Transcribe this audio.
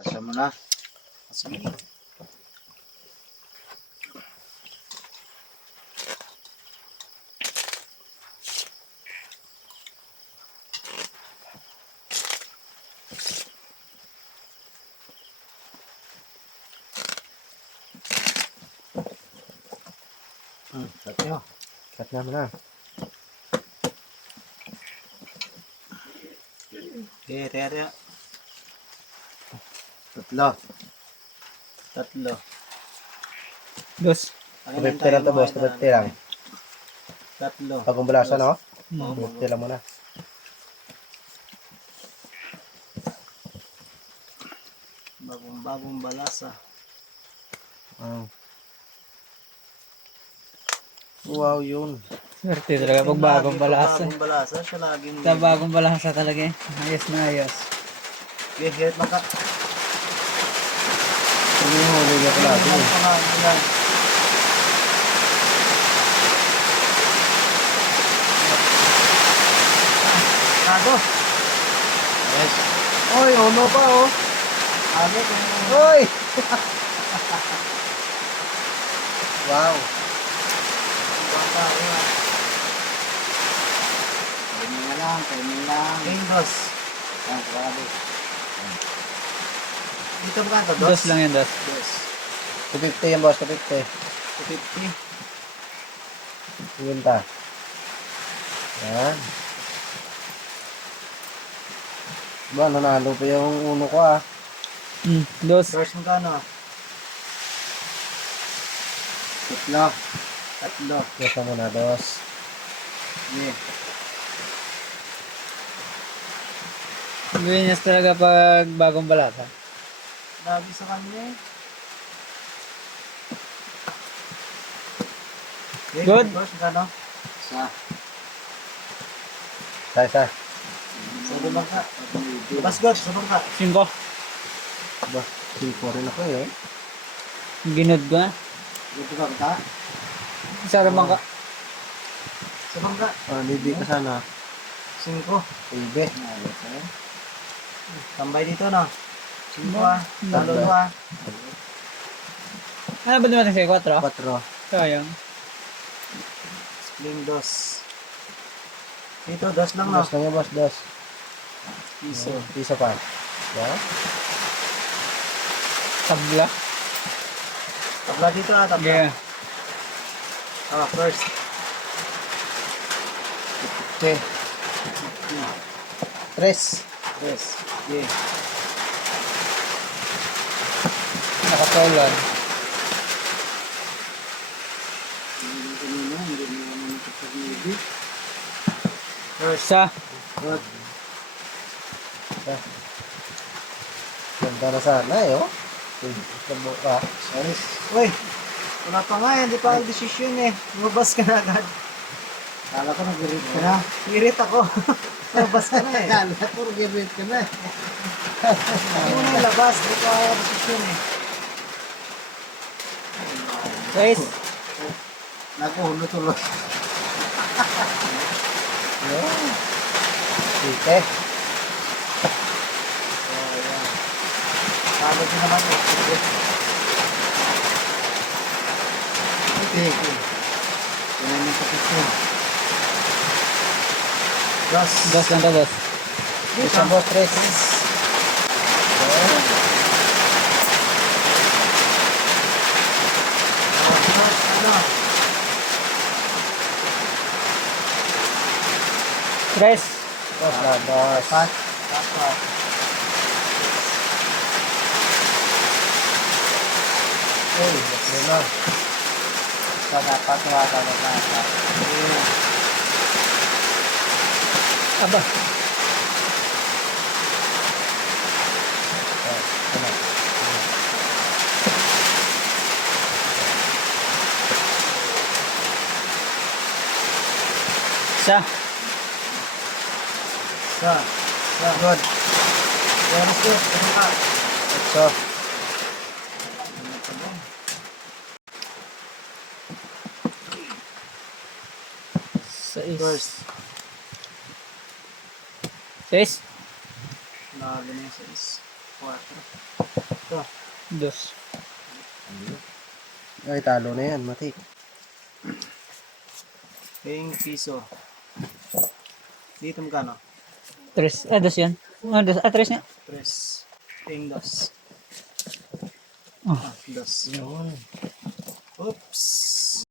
Asa mo na. Asa mo na. Cut nyo. Cut namin na. Tere. Tatlo. Dos. Kapit lang to, boss. Kapit lang. Tatlo. Bagong balasa, no? Oo, Kapit lang muna. bagong balasa. Wow, yun. Swerte talaga pag bagong balasa. Bagong balasa, siya laging... Sa bagong balasa talaga eh. Ayos na ayos. Okay, hit maka. Ano yung huli niya pala? Nado. Yes. Oy, ono pa, oh. Agit. Oy! Wow. Timing lang. King boss. Grabe. Dito ba ito, Dos lang yan, dos. Dos. 250 yan, boss. 250. 250. Pinta. Yan. Ba, nanalo pa yung uno ko, ah. Dos. First mo kano? Tatlo. Yes, mo na, dos. Yeah. Ganyan talaga pag bagong balasa. Lagi sa kanya eh. Okay, Good. First mo kano? Sa Sa. limang ka. Bas good, sa ka. 5. Ba, 5 rin ako, eh. Ginod ko na. Dito ka. Isa rin ka. Sa ka. Ah, hindi ka sana. 5. Ibe. Tambay dito na. 5 ah. Talo mo ah. Ano ba naman sa'yo? 4? 4. Sayang. Spling dos. Dito, dos lang no. Dos lang yan, boss, dos. Piso. Piso pa. Yeah. Tabla. Tabla dito ah, tabla. Yeah. First. Okay. 3. Yes. Yeah. Nakatolan. First. Isa. Good. Ganda na sana, eh, oh. Tabo ka. Nice. Uy. Wala pa nga, hindi pa ang desisyon eh. Lumabas ka na agad. Kala ko nag-irit ka na. Irit ako. Lumabas ka na eh. Kala ko, nag-ibit ka na. Ano na yung labas? Hindi pa ang desisyon eh. Guys. Nakuhulo tuloy. Yeah. Sike. Talo din naman eh. Okay. Yan yung posisyon. Dos. Dos lang to, dos. Isang boss, 3. Ano? Tres. Boss, labas. Apat. Apat. Okay, lima. So, dapat wala na dapat. Aba. Isa. Good. Very good. Ano ka? So, First. 6. Nakaganyan sa is 4. Ito. Dos. Ay, talo na yan, matik. Paying piso. Dito magkano? Tres. Dos yan. Dos. Tres nga. Tres. Paying dos. Oh. Dos. Yun. Oops.